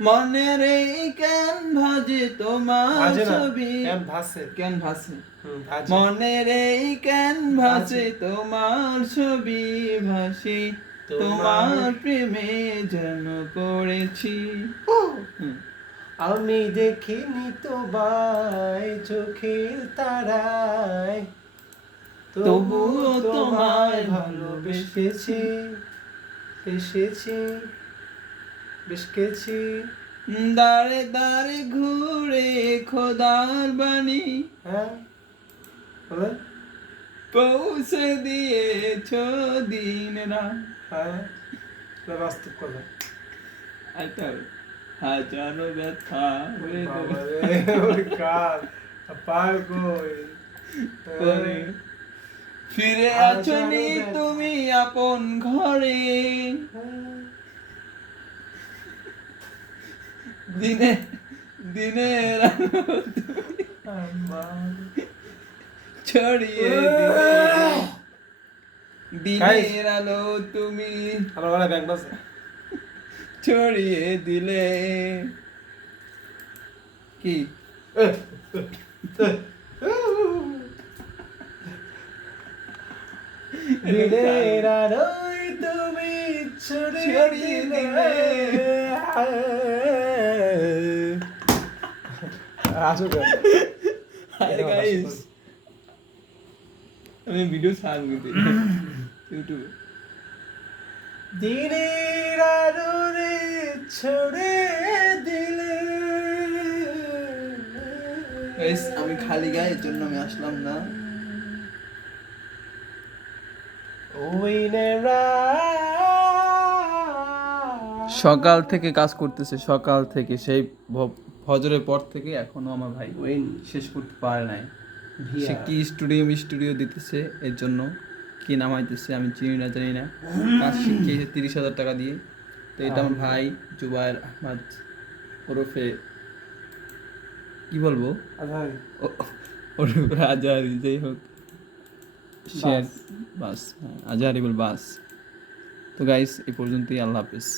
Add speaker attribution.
Speaker 1: মনের এই কেন ভাজে তোমার ছবি?
Speaker 2: কেন ভাসে।
Speaker 1: মনের এই কেন ভাসে। তোমার ছবি? ভাসি
Speaker 2: তোমার-
Speaker 1: প্রেমে যেন হুম।
Speaker 2: আমি দেখিনি তো তোমায় চোখের তারায়। তবুও তোমায় ভালোবেসেছি। এসেছি। বেসকেছি
Speaker 1: দাঁড়ে দাঁড়ে ঘুরে খোদার বাণী।
Speaker 2: হ্যাঁ বলে
Speaker 1: পৌঁছে দিয়েছ দিন রাত।
Speaker 2: হ্যাঁ বাস্তব কথা।
Speaker 1: আচ্ছা হাজারো ব্যথা হয়ে
Speaker 2: পার কই?
Speaker 1: ফিরে আছনি তুমি আপন ঘরে। দিনে আলো ছড়িয়ে দিলে দিনের আলো তুমি।
Speaker 2: আমার বলে ব্যাগ বাজে
Speaker 1: ছড়িয়ে দিলে। কি?
Speaker 2: দিনের আলোয় তুমি ছড়িয়ে দিলে।
Speaker 1: আমি ভিডিও ছাড়ব ইউটিউবে
Speaker 2: দিনের আলোরে ছড়ে দিলে।
Speaker 1: গাইস আমি খালি গায়ে এর জন্য আমি আসলাম না। সকাল থেকে কাজ করতেছে সকাল থেকে সেই ফজরের পর থেকে এখনও আমার ভাই
Speaker 2: ওই
Speaker 1: শেষ করতে পারে নাই। সে কি স্টুডিও স্টুডিও দিতেছে এর জন্য কি নামাইতেছে আমি চিনি না জানি না। কাজ শিখিয়েছে তিরিশ হাজার টাকা দিয়ে। তো এটা আমার ভাই জুবায়ের আহমদ ওরফে কি বলব? ওরফে আজাহারি যাই হোক। শেয়ার বাস। হ্যাঁ আজাহারি বল বাস। তো গাইস এই পর্যন্তই আল্লাহ হাফিজ।